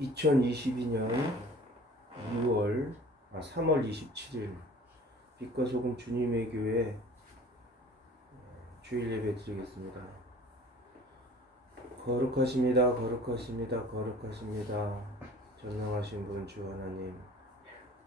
2022년 3월 27일 빛과 소금 주님의 교회 주일 예배 드리겠습니다. 거룩하십니다. 거룩하십니다. 거룩하십니다. 전능하신 분 주 하나님,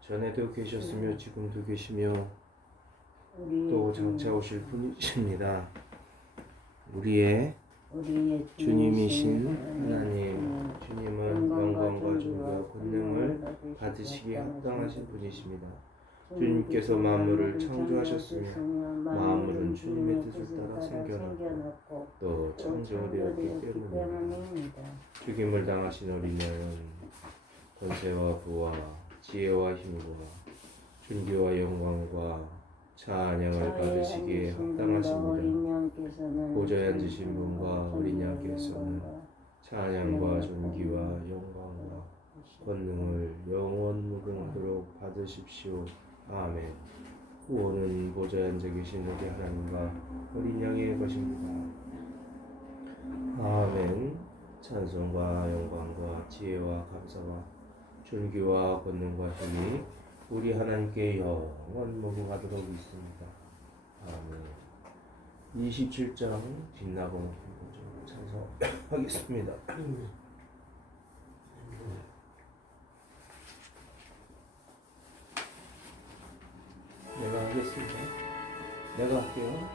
전에도 계셨으며 지금도 계시며 또 장차 오실 분이십니다. 우리의 주님이신 하나님, 주님은 영광과 존귀와 권능을 받으시기에 합당하신 분이십니다. 주님께서 만물을 창조하셨으며 만물은 주님의 뜻을 따라 생겨났고 또 창조되었기 때문입니다. 죽임을 당하신 어린아이는 권세와 부와 지혜와 힘과 존귀와 영광과 찬양을 받으시기에 합당하십니다. 보좌에 앉으신 분과 어린 양께서는 찬양과 존귀와 영광과 권능을 영원 무궁하도록 받으십시오. 아멘. 구원은 보좌에 앉아 계신 우리 하나님과 어린 양의 것입니다. 아멘. 찬송과 영광과 지혜와 감사와 존귀와 권능과 힘이 우리 하나님께 영원 무궁하도록 있습니다. 아멘. 27장 빛나고 찬송하겠습니다. 내가 하겠습니다. 내가 할게요.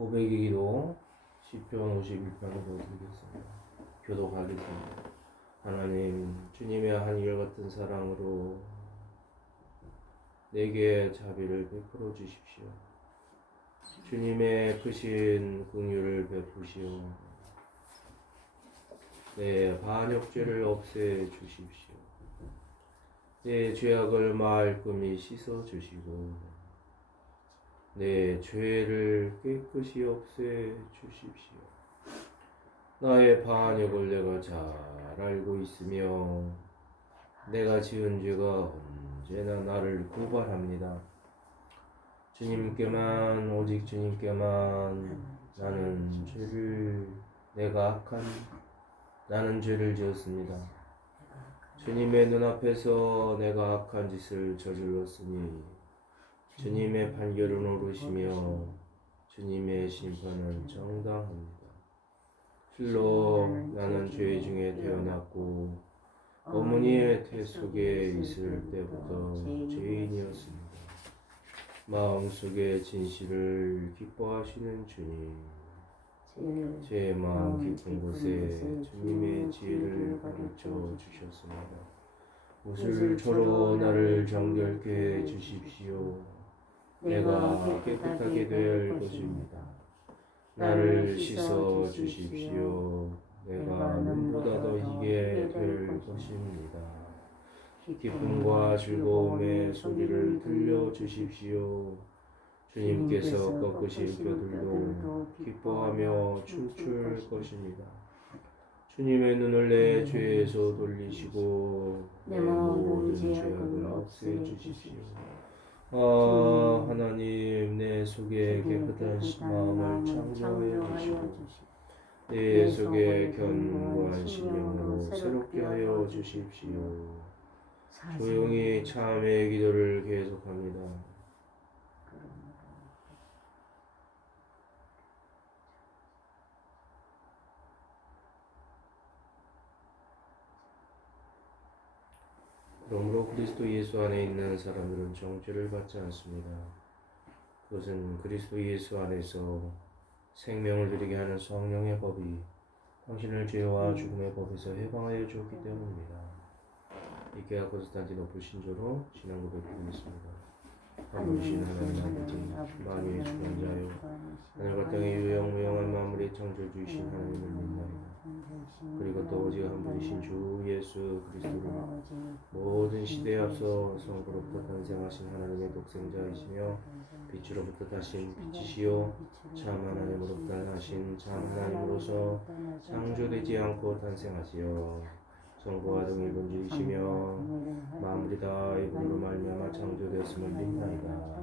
고백의 기도 시편 51편으로 드리겠습니다. 교독하겠습니다. 하나님, 주님의 한결같은 사랑으로 내게 자비를 베풀어 주십시오. 주님의 크신 긍휼을 베푸시오. 내 반역죄를 없애 주십시오. 내 죄악을 말끔히 씻어 주시고 내 죄를 깨끗이 없애 주십시오. 나의 반역을 내가 잘 알고 있으며 내가 지은 죄가 언제나 나를 고발합니다. 주님께만 오직 주님께만 나는 죄를 지었습니다. 주님의 눈앞에서 내가 악한 짓을 저질렀으니 주님의 판결은 옳으시며 주님의 심판은 정당합니다. 실로 나는 죄 중에 태어났고 어머니의 태 속에 있을 때부터 죄인이었습니다. 마음속에 진실을 기뻐하시는 주님, 제 마음 깊은 곳에 주님의 지혜를 가르쳐 주셨습니다. 무술초로 나를 정결케 해 주십시오. 내가 깨끗하게 될 것입니다. 나를 씻어 주십시오. 내가 눈보다 더 희게 될 것입니다. 기쁨과 즐거움의 소리를 들려주십시오. 주님께서 꺾으신 뼈들도 기뻐하며 춤출 것입니다. 주님의 눈을 내 죄에서 돌리시고 내 모든 죄악을 없애 주십시오. 하나님, 내 속에 깨끗한 마음을 창조하여 주시고 내 속에 견고한 심령으로 새롭게 하여 주십시오. 조용히 참회의 기도를 계속합니다. 그러므로 그리스도 예수 안에 있는 사람들은 정죄를 받지 않습니다. 그것은 그리스도 예수 안에서 생명을 누리게 하는 성령의 법이 당신을 죄와 죽음의 법에서 해방하여 주었기 때문입니다. 이케아 콘스탄티노플 신조로 신앙 고백드리겠습니다. 하늘이신 하나님 아버지, 만유의 주권자여, 하늘과 땅의 유영무영한 만물의 창조주이신 하나님을 믿나이다. 그리고 또 오직 한 분이신 주 예수 그리스도를 모든 시대에 앞서 성부로부터 탄생하신 하나님의 독생자이시며 빛으로부터 타신 빛이시요 참 하나님으로부터 나신 참 하나님으로서 창조되지 않고 탄생하시어 성부와 동일본주이시며 만물이 다 이분으로 말미암아 창조되었음을 믿나이다.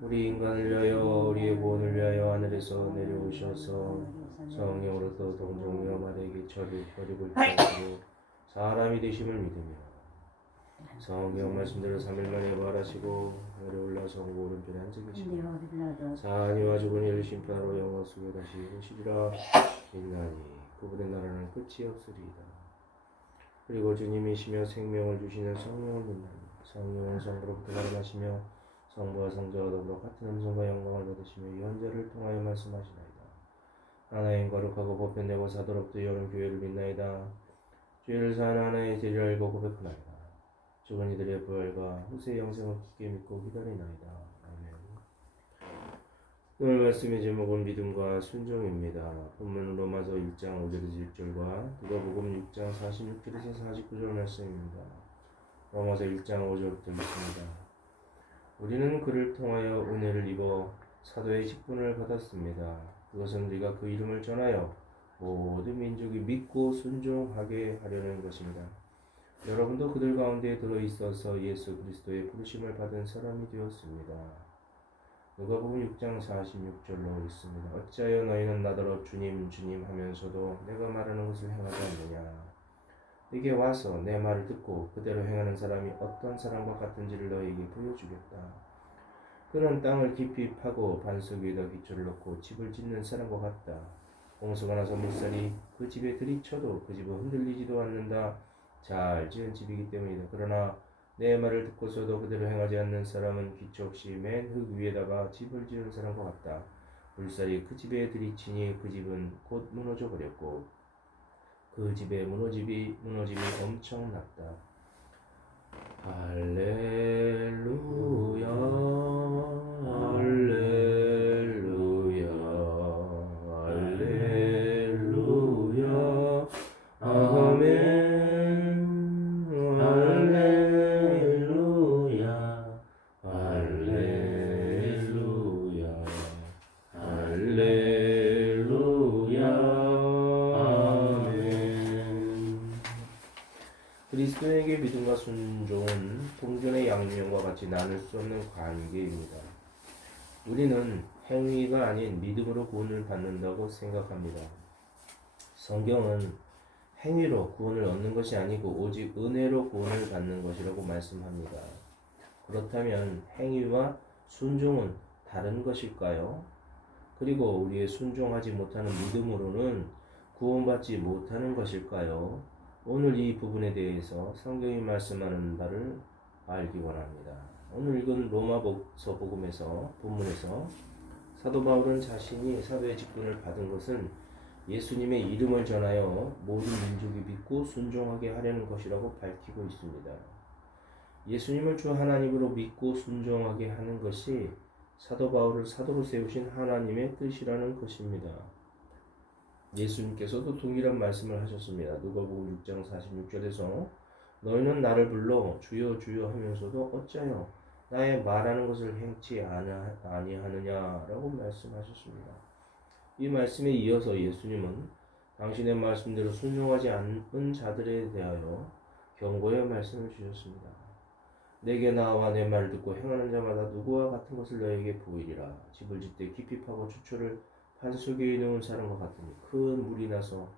우리 인간을 위하여 우리의 구원을 위하여 하늘에서 내려오셔서 성령으로서 동정녀 마리아에게 버리고 입장하시고 사람이 되심을 믿으며 성령 말씀대로 3일 만에 부활하시고 하늘에 올라 성부 오른편에 앉아 계시고 사니와 죽은 이를 심판하러 영광 속에 다시 오시리라 믿나니 그분의 나라는 끝이 없으리이다. 그리고 주님이시며 생명을 주시는 성령을 믿나니 성령은 성부로부터 발원하시며 성부와 성자와 더불어 같은 음성과 영광을 받으시며 연자를 통하여 말씀하시나이다. 하나님 거룩하고 보편되고 사도롭도 여는 교회를 믿나이다. 죄를 사하는 하나의 죄를 알고 고백하나이다. 죽은 이들의 부활과 후세의 영생을 굳게 믿고 기다리나이다. 아멘. 오늘 말씀의 제목은 믿음과 순종입니다. 본문 로마서 1장 5절에서 1절과 누가복음 6장 46절에서 49절 말씀입니다. 로마서 1장 5절부터 읽습니다. 우리는 그를 통하여 은혜를 입어 사도의 직분을 받았습니다. 그것은 우리가 그 이름을 전하여 모든 민족이 믿고 순종하게 하려는 것입니다. 여러분도 그들 가운데 들어있어서 예수 그리스도의 부르심을 받은 사람이 되었습니다. 누가복음 6장 46절로 있습니다. 어찌하여 너희는 나더러 주님 주님 하면서도 내가 말하는 것을 행하지 않느냐. 네게 와서 내 말을 듣고 그대로 행하는 사람이 어떤 사람과 같은지를 너희에게 보여주겠다. 그는 땅을 깊이 파고 반석 위에다 기초를 놓고 집을 짓는 사람과 같다. 홍수가 나서 물살이 그 집에 들이쳐도 그 집은 흔들리지도 않는다. 잘 지은 집이기 때문이다. 그러나 내 말을 듣고서도 그대로 행하지 않는 사람은 기초 없이 맨 흙 위에다가 집을 지은 사람과 같다. 물살이 그 집에 들이치니 그 집은 곧 무너져 버렸고 그 집의 무너짐이 엄청났다. 할렐루야. 믿음과 순종은 동전의 양면과 같이 나눌 수 없는 관계입니다. 우리는 행위가 아닌 믿음으로 구원을 받는다고 생각합니다. 성경은 행위로 구원을 얻는 것이 아니고 오직 은혜로 구원을 받는 것이라고 말씀합니다. 그렇다면 행위와 순종은 다른 것일까요? 그리고 우리의 순종하지 못하는 믿음으로는 구원받지 못하는 것일까요? 오늘 이 부분에 대해서 성경이 말씀하는 바를 알기 원합니다. 오늘 읽은 로마서 복음에서 본문에서 사도 바울은 자신이 사도의 직분을 받은 것은 예수님의 이름을 전하여 모든 민족이 믿고 순종하게 하려는 것이라고 밝히고 있습니다. 예수님을 주 하나님으로 믿고 순종하게 하는 것이 사도 바울을 사도로 세우신 하나님의 뜻이라는 것입니다. 예수님께서도 동일한 말씀을 하셨습니다. 누가복음 6장 46절에서 너희는 나를 불러 주여 주여 하면서도 어찌하여 나의 말하는 것을 행치 아니하느냐라고 말씀하셨습니다. 이 말씀에 이어서 예수님은 당신의 말씀대로 순종하지 않은 자들에 대하여 경고의 말씀을 주셨습니다. 내게 나와 내 말을 듣고 행하는 자마다 누구와 같은 것을 너에게 보이리라. 집을 짓되 깊이 파고 주초를 판 속에 넣은 사람과 같으니 큰 물이 나서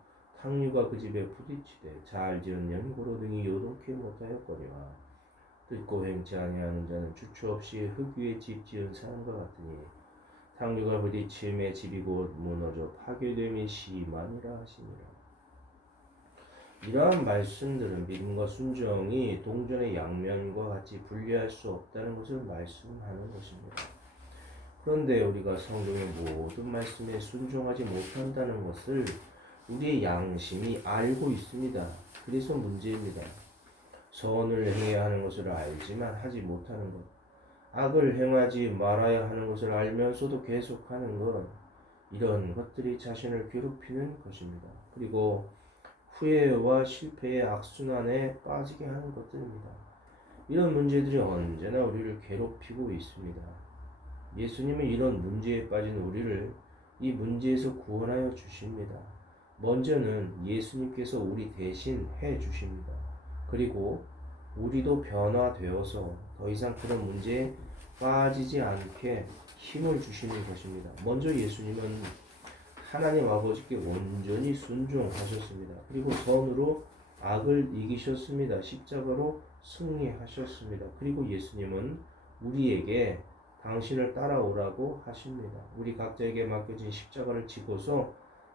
탕류가 그 집에 부딪히되 잘 지은 연고로 등이 요동케 못하였거니와 듣고 행치 아니하는 자는 주초 없이 흙 위에 집 지은 사람과 같으니 탕류가 부딪힘에 집이 곧 무너져 파괴됨이 심하니라 하시니라. 이러한 말씀들은 믿음과 순종이 동전의 양면과 같이 분리할 수 없다는 것을 말씀하는 것입니다. 그런데 우리가 성경의 모든 말씀에 순종하지 못한다는 것을 우리의 양심이 알고 있습니다. 그래서 문제입니다. 선을 행해야 하는 것을 알지만 하지 못하는 것, 악을 행하지 말아야 하는 것을 알면서도 계속하는 것, 이런 것들이 자신을 괴롭히는 것입니다. 그리고 후회와 실패의 악순환에 빠지게 하는 것들입니다. 이런 문제들이 언제나 우리를 괴롭히고 있습니다. 예수님은 이런 문제에 빠진 우리를 이 문제에서 구원하여 주십니다. 먼저는 예수님께서 우리 대신 해 주십니다. 그리고 우리도 변화되어서 더 이상 그런 문제에 빠지지 않게 힘을 주시는 것입니다. 먼저 예수님은 하나님 아버지께 온전히 순종하셨습니다. 그리고 선으로 악을 이기셨습니다. 십자가로 승리하셨습니다. 그리고 예수님은 우리에게 당신을 따라오라고 하십니다. 우리 각자에게 맡겨진 십자가를 지고서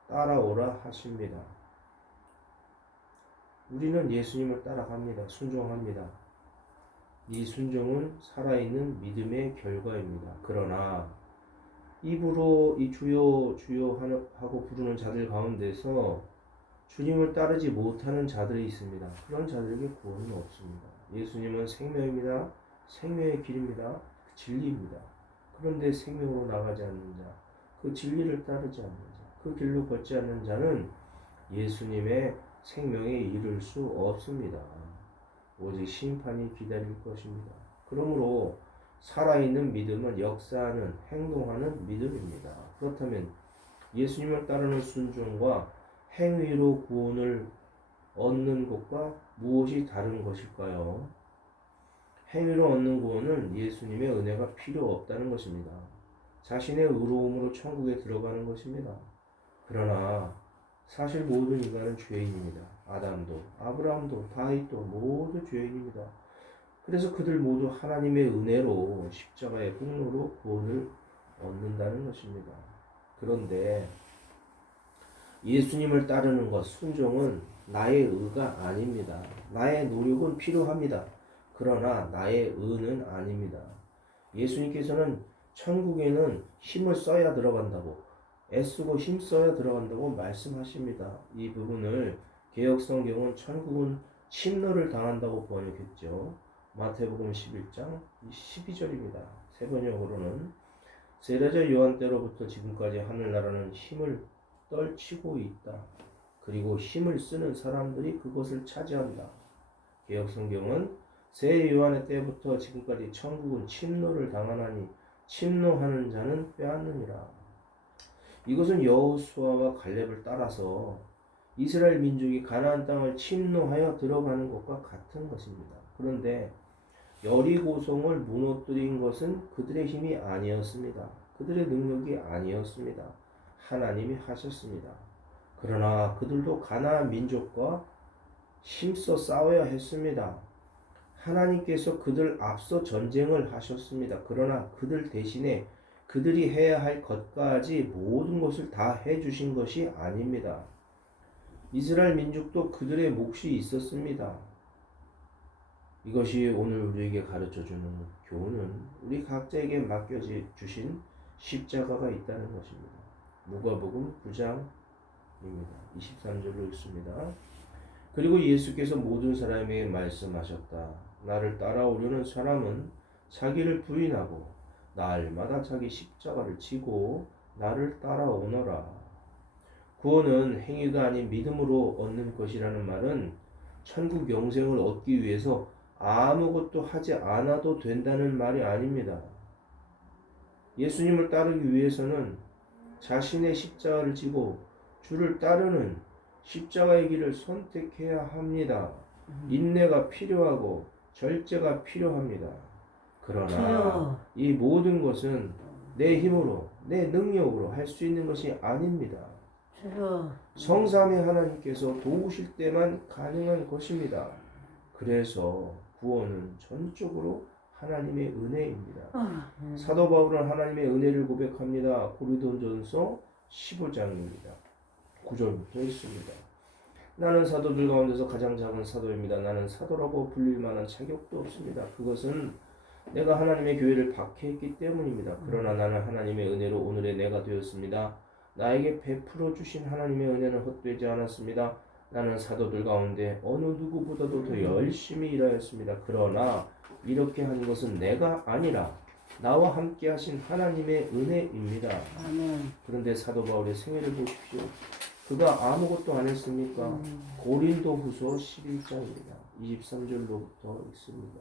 따라오라 하십니다. 우리는 예수님을 따라갑니다. 순종합니다. 이 순종은 살아있는 믿음의 결과입니다. 그러나 입으로 이 주여 주여 하고 부르는 자들 가운데서 주님을 따르지 못하는 자들이 있습니다. 그런 자들에게 구원은 없습니다. 예수님은 생명입니다. 생명의 길입니다. 진리입니다. 그런데 생명으로 나가지 않는 자, 그 진리를 따르지 않는 자, 그 길로 걷지 않는 자는 예수님의 생명에 이를 수 없습니다. 오직 심판이 기다릴 것입니다. 그러므로 살아있는 믿음은 역사하는, 행동하는 믿음입니다. 그렇다면 예수님을 따르는 순종과 행위로 구원을 얻는 것과 무엇이 다른 것일까요? 행위로 얻는 구원은 예수님의 은혜가 필요 없다는 것입니다. 자신의 의로움으로 천국에 들어가는 것입니다. 그러나 사실 모든 인간은 죄인입니다. 아담도, 아브라함도, 다윗도 모두 죄인입니다. 그래서 그들 모두 하나님의 은혜로 십자가의 공로로 구원을 얻는다는 것입니다. 그런데 예수님을 따르는 것, 순종은 나의 의가 아닙니다. 나의 노력은 필요합니다. 그러나 나의 의는 아닙니다. 예수님께서는 천국에는 힘을 써야 들어간다고, 애쓰고 힘써야 들어간다고 말씀하십니다. 이 부분을 개역성경은 천국은 침노를 당한다고 번역했죠. 마태복음 11장 12절입니다. 세번역으로는 세례자 요한 때로부터 지금까지 하늘나라는 힘을 떨치고 있다. 그리고 힘을 쓰는 사람들이 그것을 차지한다. 개역성경은 새 요한의 때부터 지금까지 천국은 침노를 당하나니 침노하는 자는 빼앗느니라. 이것은 여호수아와 갈렙을 따라서 이스라엘 민족이 가나안 땅을 침노하여 들어가는 것과 같은 것입니다. 그런데 여리고성을 무너뜨린 것은 그들의 힘이 아니었습니다. 그들의 능력이 아니었습니다. 하나님이 하셨습니다. 그러나 그들도 가나안 민족과 힘써 싸워야 했습니다. 하나님께서 그들 앞서 전쟁을 하셨습니다. 그러나 그들 대신에 그들이 해야 할 것까지 모든 것을 다 해주신 것이 아닙니다. 이스라엘 민족도 그들의 몫이 있었습니다. 이것이 오늘 우리에게 가르쳐주는 교훈은 우리 각자에게 맡겨주신 십자가가 있다는 것입니다. 누가복음 9장입니다. 23절로 읽습니다. 그리고 예수께서 모든 사람에게 말씀하셨다. 나를 따라오려는 사람은 자기를 부인하고 날마다 자기 십자가를 지고 나를 따라오너라. 구원은 행위가 아닌 믿음으로 얻는 것이라는 말은 천국 영생을 얻기 위해서 아무것도 하지 않아도 된다는 말이 아닙니다. 예수님을 따르기 위해서는 자신의 십자가를 지고 주를 따르는 십자가의 길을 선택해야 합니다. 인내가 필요하고 절제가 필요합니다. 그러나 이 모든 것은 내 힘으로, 내 능력으로 할 수 있는 것이 아닙니다. 성삼위 하나님께서 도우실 때만 가능한 것입니다. 그래서 구원은 전적으로 하나님의 은혜입니다. 사도 바울은 하나님의 은혜를 고백합니다. 고린도전서 15장입니다. 9절부터 있습니다. 나는 사도들 가운데서 가장 작은 사도입니다. 나는 사도라고 불릴 만한 자격도 없습니다. 그것은 내가 하나님의 교회를 박해했기 때문입니다. 그러나 나는 하나님의 은혜로 오늘의 내가 되었습니다. 나에게 베풀어 주신 하나님의 은혜는 헛되지 않았습니다. 나는 사도들 가운데 어느 누구보다도 더 열심히 일하였습니다. 그러나 이렇게 한 것은 내가 아니라 나와 함께 하신 하나님의 은혜입니다. 그런데 사도 바울의 생애를 보십시오. 그가 아무것도 안 했습니까? 고린도후서 11장입니다. 23절로부터 있습니다.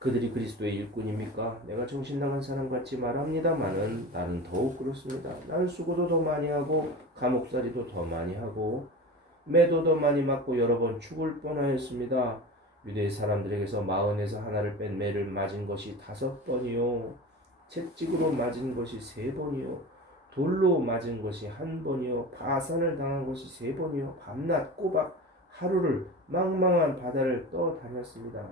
그들이 그리스도의 일꾼입니까? 내가 정신나간 사람 같이 말합니다마는 나는 더욱 그렇습니다. 나는 수고도 더 많이 하고 감옥살이도 더 많이 하고 매도 더 많이 맞고 여러 번 죽을 뻔하였습니다. 유대 사람들에게서 마흔에서 하나를 뺀 매를 맞은 것이 5번이요, 채찍으로 맞은 것이 3번이요, 돌로 맞은 것이 1번이요, 파산을 당한 것이 3번이요, 밤낮 꼬박 하루를 망망한 바다를 떠다녔습니다.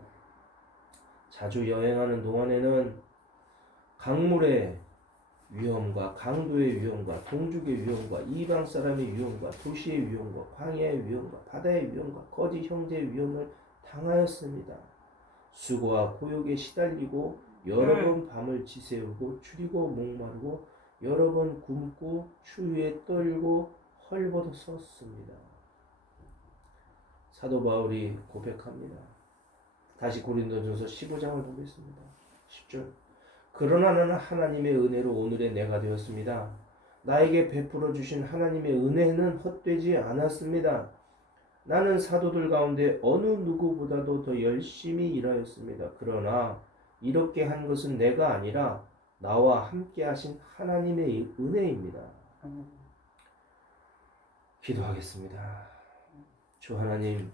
자주 여행하는 동안에는 강물의 위험과 강도의 위험과 동족의 위험과 이방 사람의 위험과 도시의 위험과 광야의 위험과 바다의 위험과 거짓 형제의 위험을 당하였습니다. 수고와 고역에 시달리고 여러 번 밤을 지새우고 추리고 목마르고 여러 번 굶고 추위에 떨고 헐벗었습니다. 사도 바울이 고백합니다. 다시 고린도전서 15장을 보겠습니다. 10절. 그러나 나는 하나님의 은혜로 오늘의 내가 되었습니다. 나에게 베풀어 주신 하나님의 은혜는 헛되지 않았습니다. 나는 사도들 가운데 어느 누구보다도 더 열심히 일하였습니다. 그러나 이렇게 한 것은 내가 아니라 나와 함께 하신 하나님의 은혜입니다. 기도하겠습니다. 주 하나님,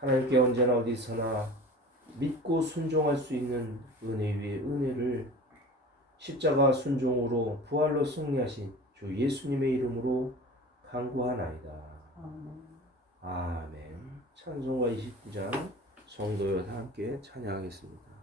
하나님께 언제나 어디서나 믿고 순종할 수 있는 은혜 위에 은혜를 십자가 순종으로 부활로 승리하신 주 예수님의 이름으로 간구하나이다. 아멘. 찬송가 29장 성도여 다 함께 찬양하겠습니다.